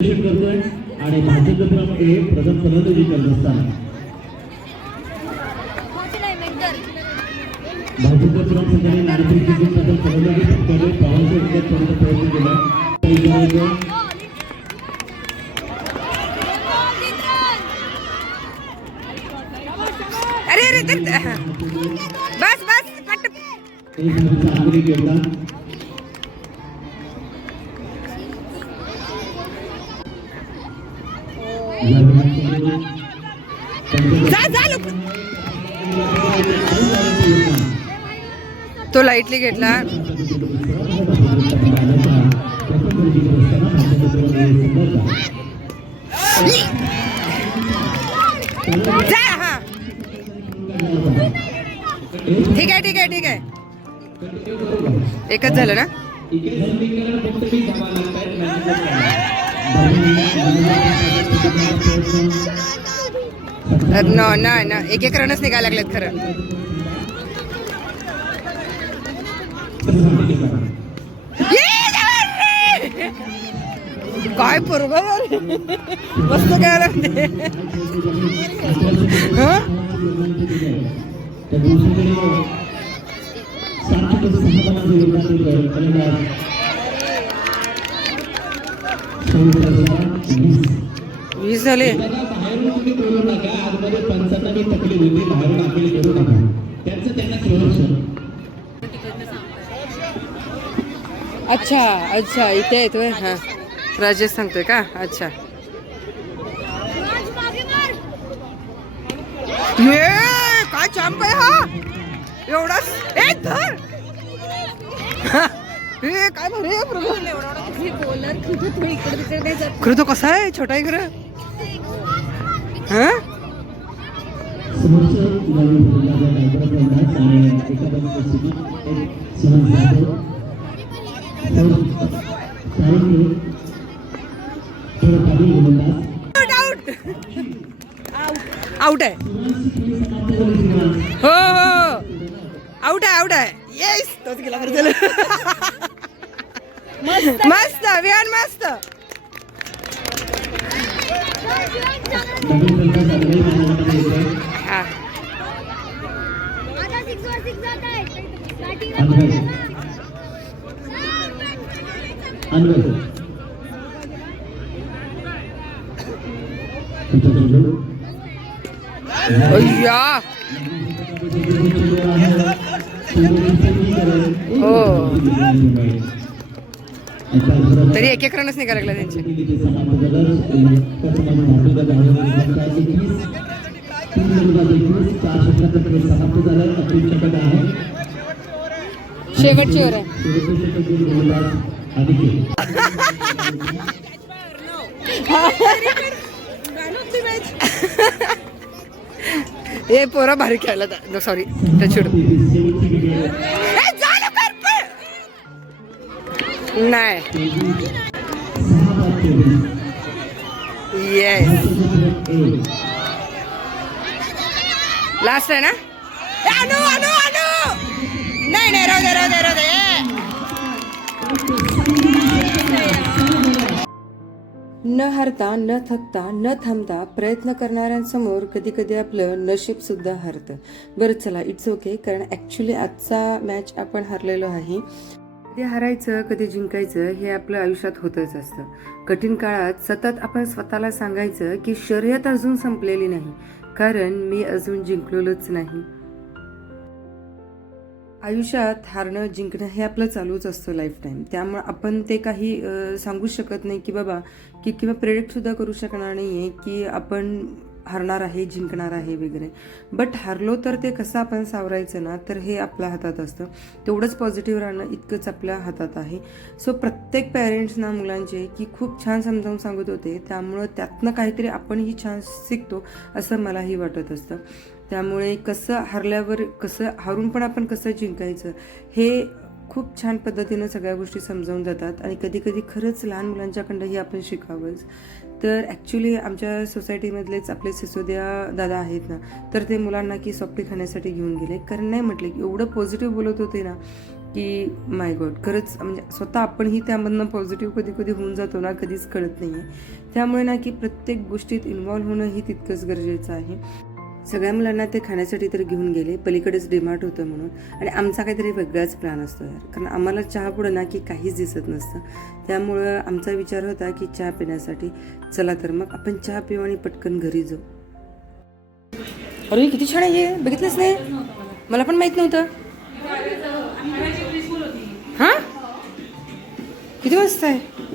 करतोय आणि भाजपचं क्रम हे प्रथम फलंदाजी करत असताना भाजपचं क्रम सगळ्यांनी नाणेफेक जिंकून प्रथम फलंदाजी पटकावली पावांच्या विकेटपर्यंत प्रयत्न केला? अरे अरे. बस बस पट तो लाईटली घेतला. ठीक आहे ठीक आहे ठीक आहे. एकच झालं ना? न नाही ना. एक एक रनच निघायला लागलेत खरं ये देवा! काय पोरग मस्त काय लागते. हं? त्या दुसरीकडे अच्छा अच्छा इथे येतोय हा. राजेश सांगतोय का? अच्छा. ये काय चांप आहे हा? एवढा ए धर! ए काय भारी प्रभू. खरं तो कसा आहे? छोटा आहे खरं? हा? आउट आहे हो हो आउट आहे आउट आहे. येस तोच गेला बरं झालं मस्त. विहान मस्त. हा. अय्या! हो. तरी एक एक रनच निघायला लागला त्यांचे. शेवटची ओर आहे. हे पोरा भारी खेळला सॉरी टचूड नाही. येस लास्ट आहे ना? नाही नाही राहू दे राहू दे राहू दे. न हरता न थकता न थांबता प्रयत्न करणाऱ्यांसमोर कधी कधी आपलं नशीब सुद्धा हरतं. बरं चला इट्स ओके कारण ॲक्च्युली आजचा मॅच आपण हरलेलो आहे. कधी हरायचं कधी जिंकायचं हे आपलं आयुष्यात होतच असतं. कठीण काळात सतत आपण स्वतःला सांगायचं की शर्यत अजून संपलेली नाही. कारण मी अजून जिंकलेलोच नाही. आयुष्यात हारणं जिंकणं हे आपलं चालूच असतं लाईफ टाईम त्यामुळे आपण ते काही सांगू शकत नाही की बाबा की किंवा प्रेरितसुद्धा करू शकणार नाही आहे की आपण हरणार आहे जिंकणार आहे वगैरे. बट हारलो तर ते कसं आपण सावरायचं ना तर हे आपल्या हातात असतं. तेवढंच पॉझिटिव्ह राहणं इतकंच आपल्या हातात आहे. सो प्रत्येक पॅरेंट्सना मुलांचे की खूप छान समजावून सांगत होते त्यामुळं त्यातनं काहीतरी आपणही छान शिकतो असं मलाही वाटत असतं. त्यामुळे कसं हरल्यावर कसं हारून पण आपण कसं जिंकायचं हे खूप छान पद्धतीनं सगळ्या गोष्टी समजावून जातात. आणि कधी कधी खरंच लहान मुलांच्याकडंही आपण शिकावंच. तर ॲक्च्युली आमच्या सोसायटीमधलेच आपले सिसोदिया दादा आहेत ना तर ते मुलांना की सॉफ्टी खाण्यासाठी घेऊन गेले. कारण नाही म्हटले की एवढं पॉझिटिव्ह बोलत होते ना की माय गॉड खरंच म्हणजे स्वतः आपणही त्यामधनं पॉझिटिव्ह कधी कधी होऊन जातो ना कधीच कळत नाही आहे त्यामुळे ना की प्रत्येक गोष्टीत इन्व्हॉल्व्ह होणं ही तितकंच गरजेचं आहे. सगळ्या मुलांना ते खाण्यासाठी तर घेऊन गेले. पलीकडेच डिमार्ट होतं म्हणून. आणि आमचा काहीतरी वेगळाच प्लॅन असतो यार. कारण आम्हाला चहा पुढं ना की काहीच दिसत नसतं. त्यामुळं आमचा विचार होता की चहा पिण्यासाठी चला तर मग आपण चहा पिऊ आणि पटकन घरी जाऊ. अरे किती छान आहे बघितलंच नाही? मला पण माहीत नव्हतं. हां? किती मस्त आहे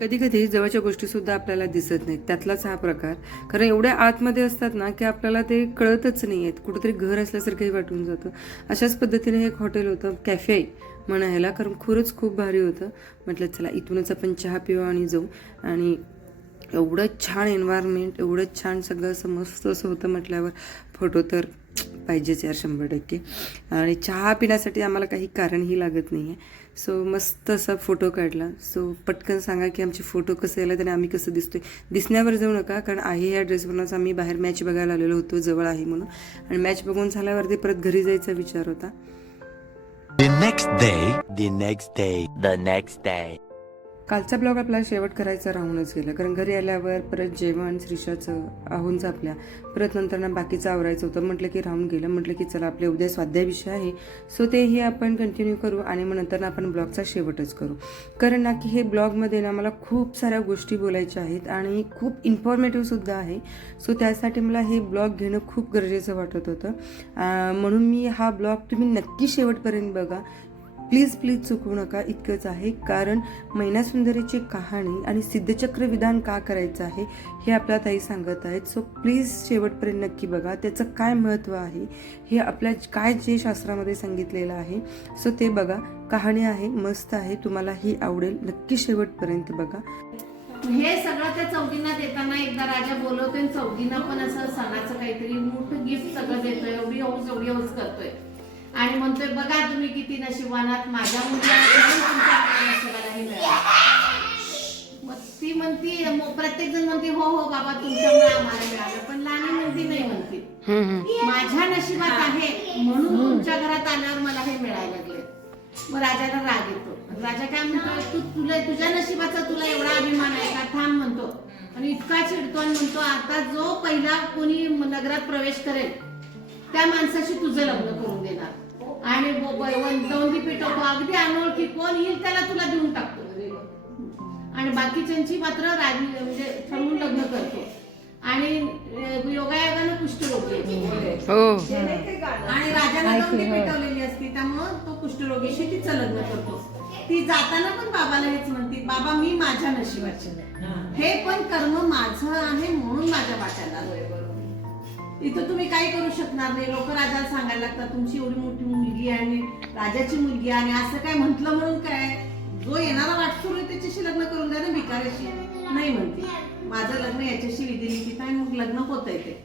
कधी कधी जवळच्या गोष्टी सुद्धा आपल्याला दिसत नाहीत. त्यातलाच हा प्रकार. कारण एवढ्या आतमध्ये असतात ना की आपल्याला ते कळतच नाही आहेत कुठेतरी घर असल्यासारखंही वाटून जातं. अशाच पद्धतीने एक हॉटेल होतं कॅफे म्हणायला. कारण खरंच खूप भारी होतं. म्हटलं चला इथूनच आपण चहा पिऊ आणि जाऊ. आणि एवढं छान एन्व्हायरमेंट एवढं छान सगळं असं मस्त असं होतं म्हटल्यावर फोटो तर पाहिजेच यार शंभर टक्के. आणि चहा पिण्यासाठी आम्हाला काही कारणही लागत नाही आहे सो मस्त असा फोटो काढला. सो पटकन सांगा की आमचे फोटो कसं यायला त्याने आम्ही कसं दिसतोय. दिसण्यावर जाऊ नका कारण आहे या ड्रेसवरूनच आम्ही बाहेर मॅच बघायला आलेलो होतो जवळ आहे म्हणून. आणि मॅच बघून झाल्यावरती परत घरी जायचा विचार होता. The next day, the next day, the next day. कालचा ब्लॉग आपला शेवट करायचा राहूनच गेला. कारण घरी आल्यावर परत जेवण श्रीषाचं आहून आपल्या परत नंतर ना बाकीचं आवरायचं होतं. म्हटलं की राहून गेलं. म्हटलं की चला आपले उद्या स्वाध्याय विषय आहे. सो तेही आपण कंटिन्यू करू आणि मग नंतर ना आपण ब्लॉगचा शेवटच करू. कारण ना की हे ब्लॉगमध्ये ना मला खूप साऱ्या गोष्टी बोलायच्या आहेत आणि खूप इन्फॉर्मेटिव्हसुद्धा आहे. सो त्यासाठी मला हे ब्लॉग घेणं खूप गरजेचं वाटत होतं. म्हणून मी हा ब्लॉग तुम्ही नक्की शेवटपर्यंत बघा. प्लीज प्लीज चुकवू नका इतकंच आहे. कारण मैना सुंदरीची कहाणी आणि सिद्धचक्र विधान का करायचं आहे हे आपल्या ताई सांगत आहेत. सो प्लीज शेवटपर्यंत नक्की बघा त्याचं काय महत्त्व आहे हे आपल्या काय जे शास्त्रामध्ये सांगितलेलं आहे सो ते बघा. कहाणी आहे मस्त आहे तुम्हाला ही आवडेल नक्की शेवटपर्यंत बघा. हे सगळं त्या चौघींना देताना एकदा राजा बोलवतोय चौघींना पण असं सणाचं काहीतरी मोठं गिफ्ट सगळं देतोय. एवढी हौस एवढी हौस करतोय. आणि म्हणतोय बघा तुम्ही किती नशिबानात माझ्या मुलीला म्हणून तुमच्या नशिबाला हे मिळालं. मग ती म्हणती मग प्रत्येक जण म्हणते हो हो बाबा तुमच्यामुळे आम्हाला मिळालं. पण लहानी म्हणती नाही म्हणती. माझ्या नशिबात आहे म्हणून तुमच्या घरात आल्यावर मला हे मिळायला लागले. मग राजाला राग येतो. राजा काय म्हणतो तू तुला तुझ्या नशिबाचा तुला एवढा अभिमान आहे का? थांब म्हणतो. आणि इतका चिडतो आणि म्हणतो आता जो पहिला कोणी नगरात प्रवेश करेल त्या माणसाशी तुझं लग्न करून देणार. आणि दौंडी पेटवतो अगदी अनोळखी कोण येईल त्याला तुला देऊन टाकतो. आणि बाकीच्यांची मात्र राजी म्हणजे ठरवून लग्न करतो. आणि योगायोगानं कुष्ठरोगी येतो. हो. आणि राजाने दौंडी पेटवलेली असती त्यामुळं तो कुष्ठरोगीशी तिचं लग्न करतो. ती जाताना पण बाबाला हेच म्हणते बाबा मी माझ्या नशिबाची हे. पण कर्म माझं आहे म्हणून माझ्या वाट्याला इथं तुम्ही काही करू शकणार नाही? लोक राजाला सांगायला लागतात तुमची एवढी मोठी मुलगी आहे आणि राजाची मुलगी आणि असं काय म्हटलं म्हणून काय? जो येणारा वाटसुर आहे त्याच्याशी लग्न करून द्या ना भिकाऱ्याशी. नाही म्हणते. माझं लग्न याच्याशी विधिलिखित आहे मग लग्न होत आहे ते.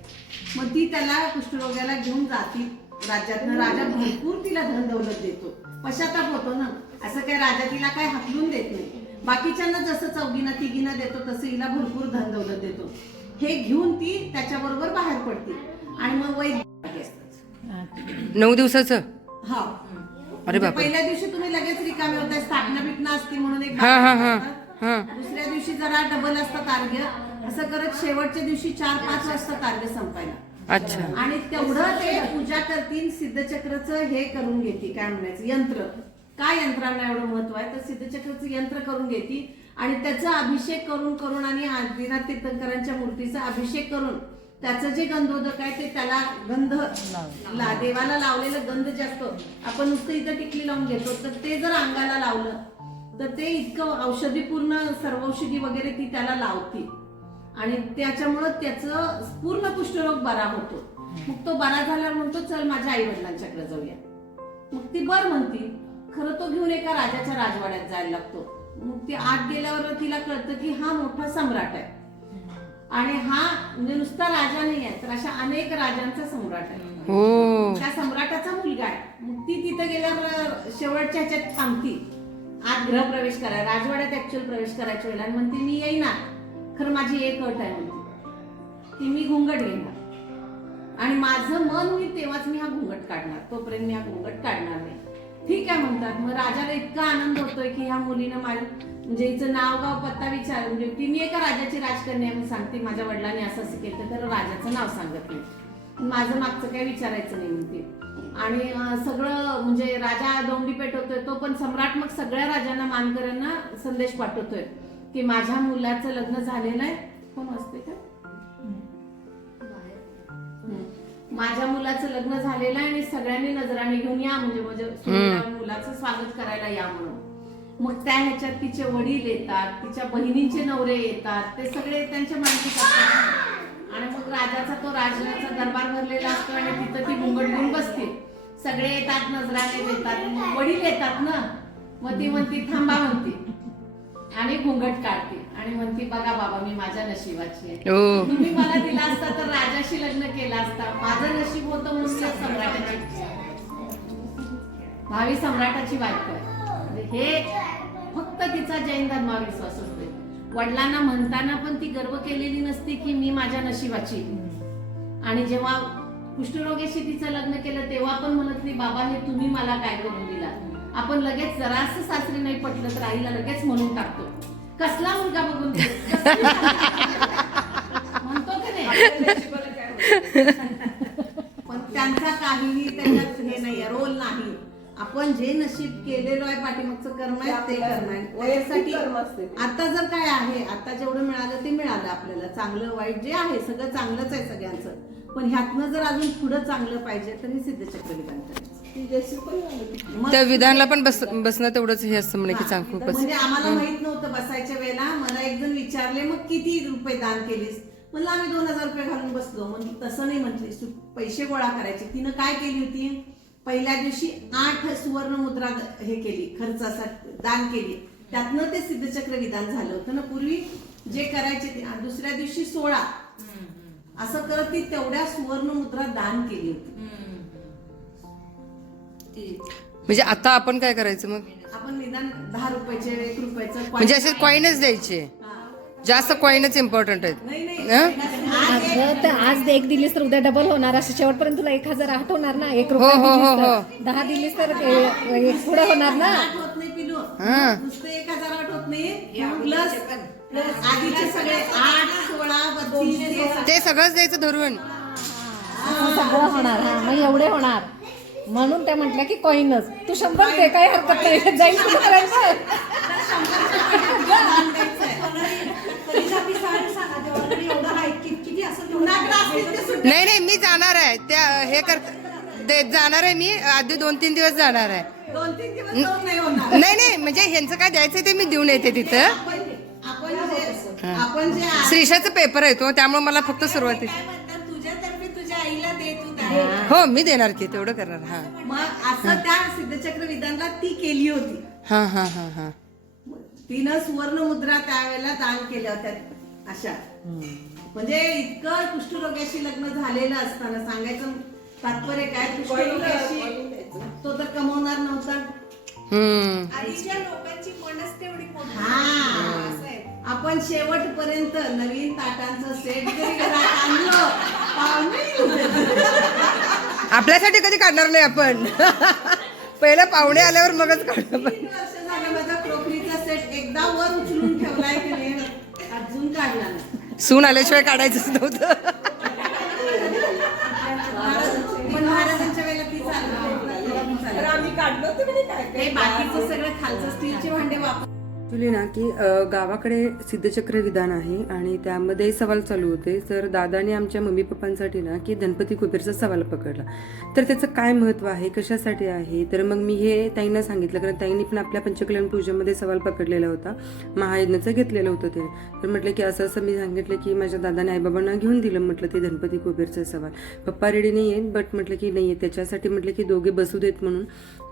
मग ती त्याला कुष्ठरोग्याला घेऊन जाती. राज्यातनं राजा भरपूर तिला धन दौलत देतो. पश्चाताप होतो ना. असं काय राजा तिला काय हाकलून देत नाही. बाकीच्यांना जसं चौगीना तिघीना देतो तसं हिला भरपूर धन दौलत देतो. हे घेऊन ती त्याच्याबरोबर बाहेर पडते. आणि मग वै नऊ दिवसाचं? हा. अरे म्हणजे. पहिल्या दिवशी तुम्ही लगेच रिकामे होता स्थापना बिपना असते म्हणून एक हा, हा, हा. हा. दुसऱ्या दिवशी जरा डबल असतात अर्घ्य असं करत शेवटच्या दिवशी चार पाच वाजता अर्घ्य संपायला. अच्छा. आणि तेवढं ते पूजा करतील सिद्धचक्रचं हे करून घेते काय म्हणायचं? यंत्र. काय यंत्रांना एवढं महत्त्व आहे? तर सिद्धचक्रचं यंत्र करून घेते आणि त्याचा अभिषेक करून करून आणि आदिनाथ तीर्थंकरांच्या मूर्तीचा अभिषेक करून त्याचं जे गंधोदक आहे ते त्याला गंध ला देवाला लावलेलं गंध जे असतं आपण नुसतं इथं टिकली लावून घेतो. तर ते जर अंगाला लावलं तर ते इतकं औषधी पूर्ण सर्वौषधी वगैरे ती त्याला लावती. आणि त्याच्यामुळं त्याचं पूर्ण कुष्ठरोग बरा होतो. मग तो बरा झाल्यावर म्हणतो चल माझ्या आई वडिलांच्याकडे जाऊया. मग ती बर म्हणती खरं तो घेऊन एका राजाच्या राजवाड्यात जायला लागतो. मग ती आत गेल्यावर तिला कळतं की हा मोठा सम्राट आहे. आणि हा म्हणजे नुसता राजा नाही आहे तर अशा अनेक राजांचा सम्राट आहे. हो. त्या सम्राटाचा मुलगा आहे. मग ती तिथं गेल्यावर शेवटच्या ह्याच्यात थांबती. आत गृहप्रवेश करायला. राजवाड्यात ऍक्च्युअल प्रवेश करायच्या वेळेला. म्हणते मी येईना. खरं माझी एक अट आहे म्हणते. की मी घुंगट घेणार. आणि माझं मन होईल तेव्हाच मी हा घुंगट काढणार. तोपर्यंत मी हा घुंगट काढणार नाही. ठीक आहे म्हणतात. मग राजाला इतका आनंद होतोय की ह्या मुलीनं माझ्या म्हणजे हिचं नाव गाव पत्ता विचार म्हणजे तिने एका राजाची राजकन्या आहे, सांगते माझ्या वडिलांनी असं असं केलं तर राजाचं नाव सांगत नाही. माझं मागचं काही विचारायचं नाही म्हणते. आणि सगळं म्हणजे राजा दोंडी पेटवतोय तो पण सम्राट मग सगळ्या राजांना मानकऱ्यांना संदेश पाठवतोय की माझ्या मुलाचं लग्न झालेलं आहे. कोण असते का? माझ्या मुलाचं लग्न झालेलं आहे आणि सगळ्यांनी नजराने घेऊन या म्हणजे सुनेला मुलाचं स्वागत करायला या म्हणून. मग त्या ह्याच्यात तिचे वडील येतात तिच्या बहिणींचे नवरे येतात ते सगळे त्यांच्या मानसिक असतात. आणि मग राजाचा तो राजाचा दरबार भरलेला असतो आणि तिथं ती घुंगट घेऊन बसते. सगळे येतात नजराने देतात. वडील येतात ना? मग ती म्हणती थांबा म्हणते. आणि घुंगट काढते. आणि म्हणती बघा बाबा मी माझ्या नशिबाची आहे. तुम्ही मला दिला असता तर राजाशी लग्न केलं असता. माझं नशीब होतं म्हणून सम्राटाची भावी सम्राटाची बायको आहे. हे फक्त तिचा जैन धर्मावर विश्वास असते वडिलांना म्हणताना पण ती गर्व केलेली नसते की मी माझ्या नशिबाची. आणि जेव्हा कुष्ठरोगीशी तिचं लग्न केलं तेव्हा पण म्हणत नाही बाबा हे तुम्ही मला काय करून दिला आपण लगेच जरासं सासरी नाही पटलं तर आईला लगेच म्हणून टाकतो. कसला मुलगा बघून? म्हणतो की नाही? पण त्यांचा काहीही त्याच्यात हे नाही रोल नाही. आपण जे नशीब केलेलं आहे पाठीमागचं कर्म आहे ते कर्म आहे. त्याच्यासाठी आता जर काय आहे आता जेवढं मिळालं ते मिळालं आपल्याला. चांगलं वाईट जे आहे सगळं चांगलंच आहे सगळ्यांचं. पण ह्यातनं जर अजून पुढं चांगलं पाहिजे तर हे मग त्या विधानला पण बस बसणं तेवढंच हे असतं म्हणे की चांग खूपच. म्हणजे आम्हाला माहीत नव्हतं बसायच्या वेळेला. मला एक जण विचारले मग किती रुपये दान केलीस? म्हणलं आम्ही दोन हजार रुपये घालून बसलो. म्हणजे तसं नाही म्हटली. पैसे गोळा करायचे. तिनं काय केली होती? पहिल्या दिवशी आठ सुवर्ण मुद्रा हे केली खर्चासाठी दान केली. त्यातनं ते सिद्धचक्र विधान झालं होतं ना. पूर्वी जे करायचे ते दुसऱ्या दिवशी सोळा. असं करत ती तेवढ्या सुवर्ण मुद्रा दान केली होती. म्हणजे आता आपण काय करायचं मग? आपण निदान दहा रुपयाचे एक रुपयाचं म्हणजे असे कॉईनच द्यायचे. हा. जास्त कॉईनच इम्पॉर्टंट आहेत. नाही नाही. हं? आज एक- अगं, तर आज एक दिलीस तर उद्या डबल होणार. असं शेवटपर्यंत तुला एक हजार आठ होणार ना? एक हो, रुपया हो, दिलीस हो, तर. दहा दिलीस तर ए- एक पुढे होणार ना? आठ होत नाही पिलू. हा. नुसतं एक हजार आठ होत नाही. प्लस प्लस आधीचे सगळे आठ सोळा बत्तीस हे सगळे. ते सगळंच द्यायचं धरून. सगळं होणार. हा मग एवढे होणार. म्हणून ते म्हटलं की कॉईनच तू शंभर दे काही हरकत नाही. जाईल. नाही नाही मी जाणार आहे. त्या हे कर ते जाणार आहे मी. आधी दोन तीन दिवस जाणार आहे. नाही होणार. नाही नाही म्हणजे ह्यांचं काय द्यायचं ते मी देऊन येते तिथं. आपण आपण जे आपण जे आ- श्रीषाचा पेपर आहे तो त्यामुळे मला फक्त सुरुवाती हो. मी देणार की तेवढं करणार हा. मग असं त्या सिद्धचक्र विधानला ती केली होती. हा हा हा हा. तिनं सुवर्ण मुद्रा त्यावेळेला दान केल्या होत्या अशा. म्हणजे इतकं कुष्ठरोग्याशी लग्न झालेलं असताना सांगायचं तात्पर्य काय? कुष्ठरोग्याशी तो तर कमवणार नव्हता. हम्म. आधीच्या लोकांची मनच तेवढी हा आपण शेवटपर्यंत नवीन ताटांचं सेट जरी घरात आणलं पाहुणे. आपल्यासाठी कधी काढणार नाही आपण? पहिलं पाहुणे आल्यावर मगच काढणार. तीन वर्ष झालं माझा क्रोकरीचा सेट एकदा वर उचलून ठेवलाय की नाही अजून काढला नाही. सून आल्याशिवाय काढायचंच नव्हतं. पण महाराजांच्या वेळेला ती चालू आम्ही काढलो ते बाकीचं सगळं खालचं स्टीलचे भांडे वापर ॲक्च्युली ना की गावाकडे सिद्धचक्र विधान आहे आणि त्यामध्ये सवाल चालू होते. तर दादाने आमच्या मम्मी पप्पांसाठी ना की गणपती कुबेरचा सवाल पकडला. तर त्याचं काय महत्त्व आहे? कशासाठी आहे? तर मग मी हे ताईंना सांगितलं. कारण ताईंनी पण आपल्या पंचकल्याण पूजेमध्ये सवाल पकडलेला होता. महायज्ञाचं घेतलेलं होतं ते. तर म्हटलं की असं असं मी सांगितलं की माझ्या दादाने आईबाबांना घेऊन दिलं म्हटलं ते गणपती कुबेरचा सवाल. पप्पा रेडी नाही आहेत बट म्हटलं की नाही आहे त्याच्यासाठी म्हटलं की दोघे बसू देत म्हणून.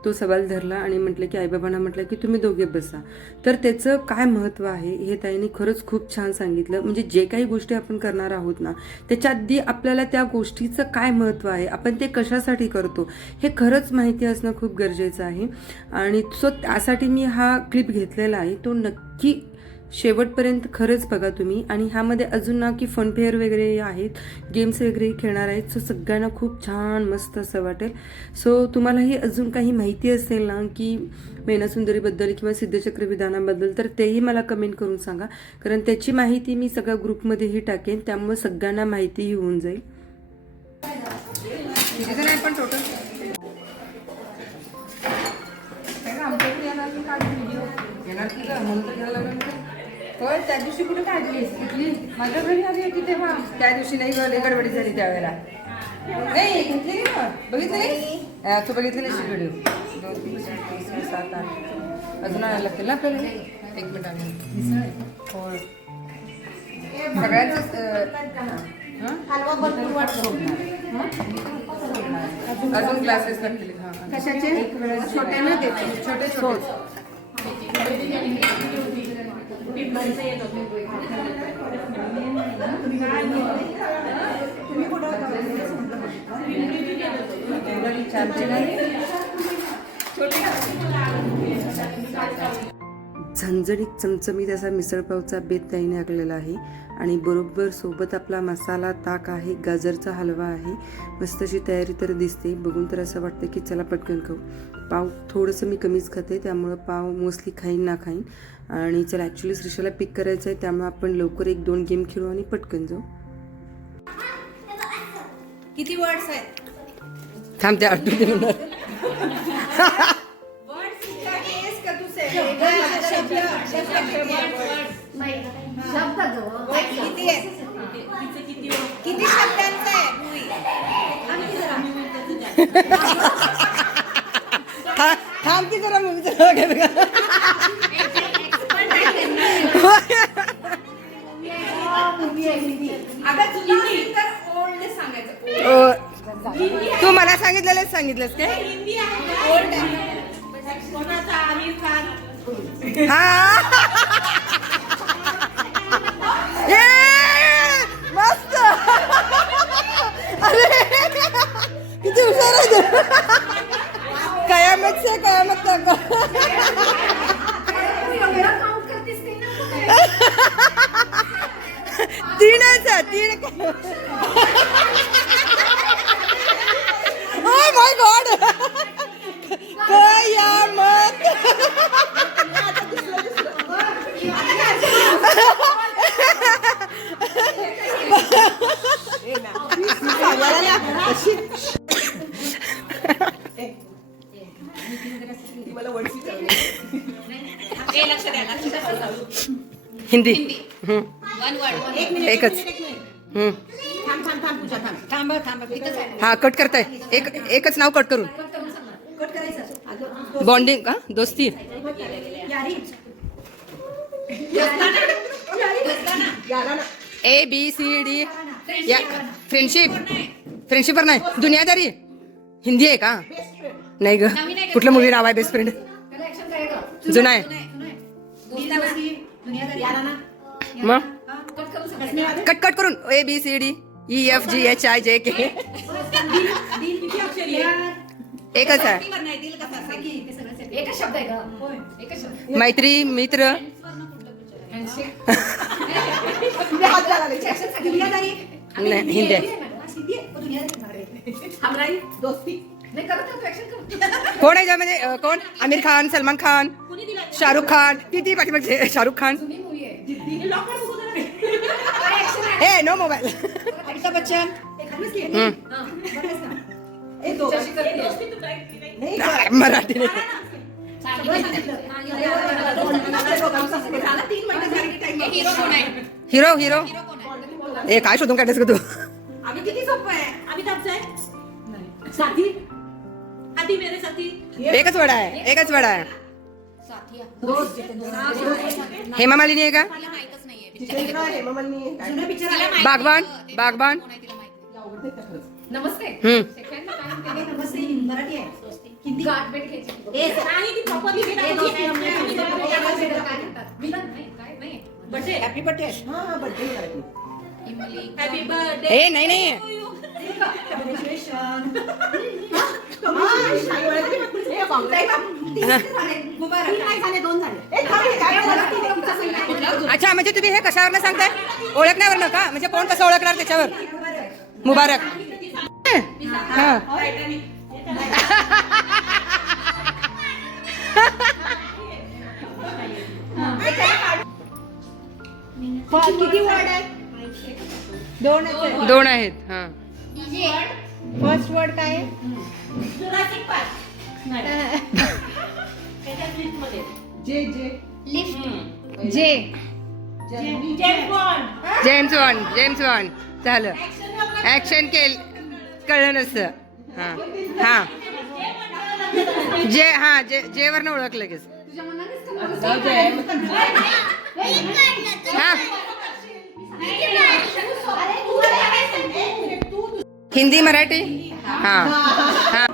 तो सवाल धरला आणि म्हटलं की आईबाबांना म्हटलं की तुम्ही दोघे बसा. तर त्याचं काय महत्त्व आहे हे ताईंनी खरंच खूप छान सांगितलं. म्हणजे जे काही गोष्टी आपण करणार आहोत ना त्याच्या आधी आपल्याला त्या गोष्टीचं काय महत्त्व आहे आपण ते कशासाठी करतो हे खरंच माहिती असणं खूप गरजेचं आहे. आणि सो त्यासाठी मी हा क्लिप घेतलेला आहे. तो नक्की शेवटपर्यंत खरंच बघा तुम्ही. आणि ह्यामध्ये अजून ना की फनफेअर वगैरे आहेत गेम्स वगैरे खेळणार आहेत. सो सगळ्यांना खूप छान मस्त असं वाटेल. सो तुम्हालाही अजून काही माहिती असेल ना की मेनासुंदरीबद्दल किंवा सिद्धचक्र विधानाबद्दल तर तेही मला कमेंट करून सांगा. कारण त्याची माहिती मी सगळ्या ग्रुपमध्येही टाकेन. त्यामुळे सगळ्यांना माहितीही होऊन जाईल. आहेत पण टोटल होय त्या दिवशी कुठे काढलीस? कुठली माझ्या घरी आली होती तेव्हा. त्या दिवशी नाही गं लई गडबडी झाली त्यावेळेला. नाही घेतली का? बघितली? नाही तू बघितली नाही व्हिडिओ? दोन तीन चार पाच सहा सात आठ. अजून आणायला लागतील ना आपल्याला? एक मिनिट आम्ही. होय. सगळ्यांच अजून क्लासेस लागतील. हां कशाचे? छोटे ना देतो. छोटे झणझणीत चमचमीत असा मिसळपावचा बेत ताईने आखलेला आहे. आणि बरोबर सोबत आपला मसाला ताक आहे गाजरचा हलवा आहे. मस्त अशी तयारी तर दिसते. बघून तर असं वाटतं की चला पटकन खाऊ. पाव थोडंसं मी कमीच खाते त्यामुळं पाव मोस्टली खाईन ना खाईन. आणि चला ॲक्च्युली श्रीषाला पिक करायचं आहे त्यामुळे आपण लवकर एक दोन गेम खेळू आणि पटकन जाऊ. किती वर्ड्स आहेत? थांबते आठवू दे म्हणणार वर्ड्स येस का तू से शब्द शब्द? शब्द गं. किती शब्दांचा आहे थांब की जरा मूवी अगं तुला असेल तर ओल्ड सांगायचं तू मला सांगितलेलं सांगितलंस ते हा! हिंदी. हम्म. एकच. हम्म. हा कट करताय. एक एकच नाव कट करून. बॉन्डिंग का दोस्ती. ए बी सी डी या फ्रेंडशिप फ्रेंडशिपवर नाही. दुनियादारी. हिंदी आहे का? नाही ग. कुठलं मूवी नाव आहे बेस्ट फ्रेंड जुना आहे. मग कट कट करून. A B C D E F G H I J K एकच आहे. एकच शब्द आहे का? एकच शब्द. मैत्री मित्र. नाही हिंदी आहे. नाही करत होतो ऍक्शन करत कोण आहे अं, कोण? आमिर खान सलमान खान. शाहरुख खान। किती पाठीमागचे शाहरुख खान। मूवी आहे हे। नो। मोबाईल अमिताभ बच्चन मराठी नाही. हिरो कोण आहे हिरो हिरो ए काय शोधून काढतेस का तू। आम्ही किती सोपं आहे अमिताभचं आहे साथी? हाती मेरे साथी। एकच वडा आहे एकच वडा आहे हेमा मालिनी आहे का? बागबान बागबान. नमस्ते. हम्म. हे birthday happy birthday happy birthday नाही नाही. अच्छा म्हणजे तुम्ही हे कशावर सांगताय? ओळखण्यावर का म्हणजे कोण कसं ओळखणार त्याच्यावर? मुबारक. हा. किती वर्ड आहे? दोन दोन आहेत हा. फर्स्ट वर्ड काय? जे जे. जे. जेम्स वन जेम्स वन झालं. ऍक्शन केल कळलं नसतं. हा. हा. जे हा जे जेवर ओळख लगेच. हा. हिंदी मराठी हा हा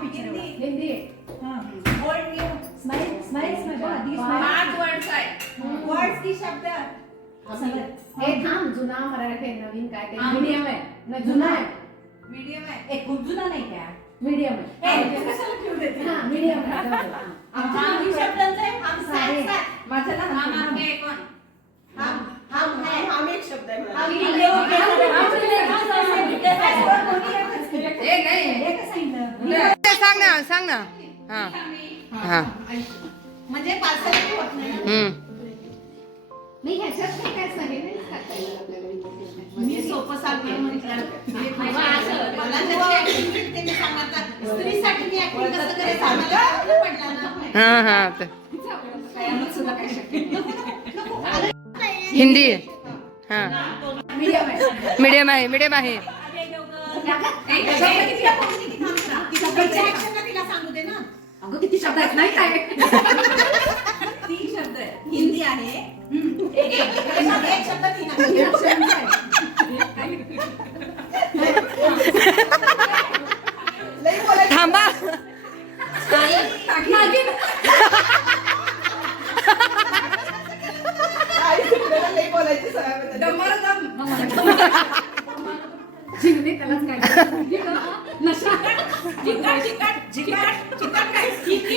हे थांब जुना मराठी नवीन काय ते मीडियम आहे नाही जुना आहे मीडियम आहे खूप जुना नाही काय मीडियम आहे हा मीडियम आहे हम हम एक शब्द आहे हे नाही सांगितलं. सांग ना सांग ना. हा. हा म्हणजे पाचही होत नाही हम्म. नाही ह्याच्यात काही काय सांगेल नाही टाकता येईल आपल्याला विचार मी सोपं सांगते म्हटलं. मला त्याची acting येते, मी सांगता. स्त्रीसाठी मी acting कसं करायचं आम्हाला प्रश्न पडला ना. हा हा सुद्धा काय शक्य. हिंदी. हा. मीडियम आहे. मीडियम आहे. अगं किती शब्द आहेत नाही काय तीन शब्द हिंदी आहे. एक एक- एक शब्द तीन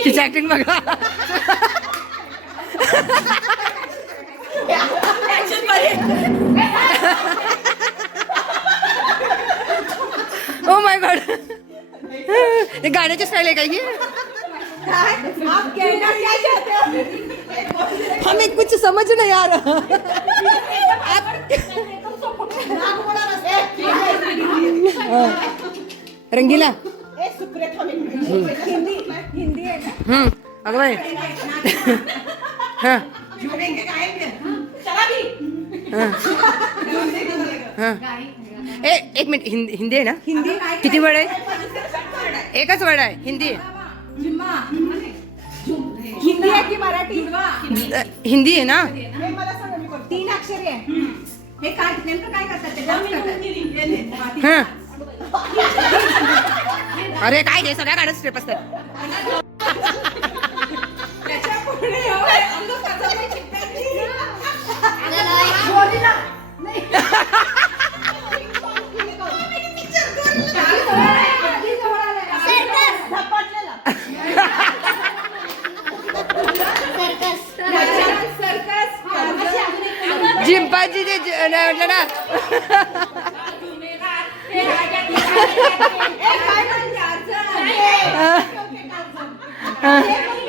तिची ऍक्टिंग बघा. ओ माय गॉड हे गाण्याची स्टाईल आहे काय की काय? आप कहना क्या चाहते हो? हमें कुछ समझ नहीं आ रहा नाक मोडा रस्ते. रंगीला ए, सुप्रिया थांब एक मिनिट. हिंदी हिंदी आहे ना बाई हा. हा. ए एक मिनिट हिंदी हिंदी आहे ना? हिंदी किती वर्ड आहे? एकच वर्ड आहे हिंदी. हिंदी आहे की मराठी? हिंदी आहे ना? हे मला सांगा मी करतो. तीन अक्षरी आहे. हे काय नेमकं काय करतात ते? डान्स करतात. हा. अरे काय हे सगळ्या गाड्या स्टेप असतात. जिंपाची जे